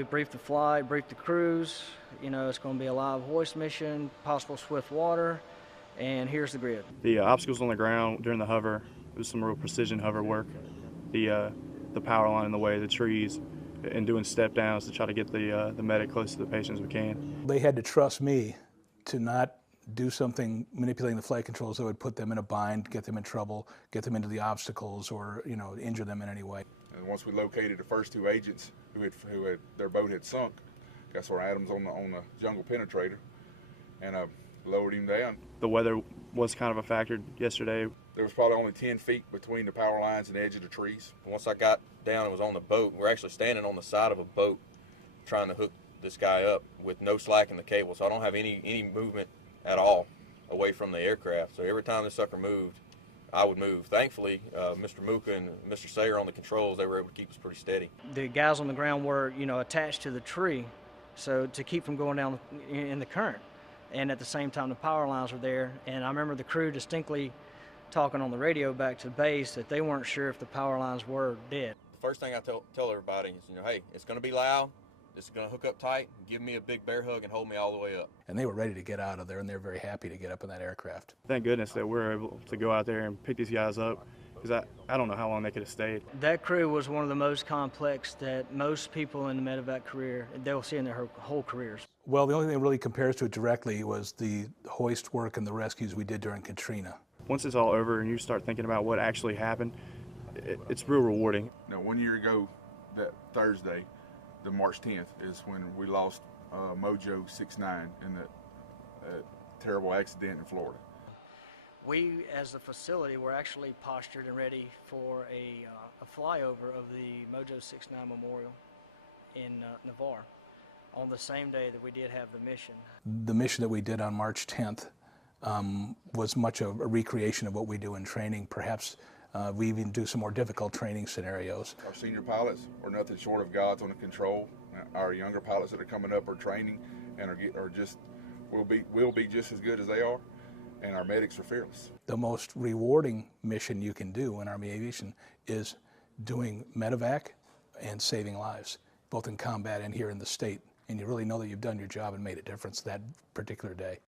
we briefed the flight, briefed the crews. You know, it's going to be a live hoist mission, possible swift water, and here's the grid. The obstacles on the ground during the hover, it was some real precision hover work. The power line in the way, the trees, and doing step downs to try to get the medic close to the patient as we can. They had to trust me to not do something manipulating the flight controls that would put them in a bind, get them in trouble, get them into the obstacles, or injure them in any way. And once we located the first two agents who had their boat had sunk, got Sir Adams on the jungle penetrator, and lowered him down. The weather was kind of a factor yesterday. There was probably only 10 feet between the power lines and the edge of the trees. Once I got down and was on the boat, we're actually standing on the side of a boat trying to hook this guy up with no slack in the cable, so I don't have any movement at all away from the aircraft. So every time the sucker moved, I would move. Thankfully, Mr. Mooka and Mr. Sayer on the controls, they were able to keep us pretty steady. The guys on the ground were, attached to the tree, so to keep from going down in the current. And at the same time, the power lines were there. And I remember the crew distinctly talking on the radio back to the base that they weren't sure if the power lines were dead. The first thing I tell everybody is, hey, it's going to be loud. This is going to hook up tight, give me a big bear hug, and hold me all the way up. And they were ready to get out of there, and they're very happy to get up in that aircraft. Thank goodness that we're able to go out there and pick these guys up, because I don't know how long they could have stayed. That crew was one of the most complex that most people in the medevac career, they'll see in their whole careers. Well, the only thing that really compares to it directly was the hoist work and the rescues we did during Katrina. Once it's all over and you start thinking about what actually happened, it's real rewarding. Now, 1 year ago, that Thursday, the March 10th, is when we lost Mojo 6-9 in that terrible accident in Florida. We, as the facility, were actually postured and ready for a flyover of the Mojo 6-9 Memorial in Navarre on the same day that we did have the mission. The mission that we did on March 10th was much of a recreation of what we do in training. Perhaps we even do some more difficult training scenarios. Our senior pilots are nothing short of gods on the control. Our younger pilots that are coming up are training and will be just as good as they are, and our medics are fearless. The most rewarding mission you can do in Army Aviation is doing medevac and saving lives, both in combat and here in the state. And you really know that you've done your job and made a difference that particular day.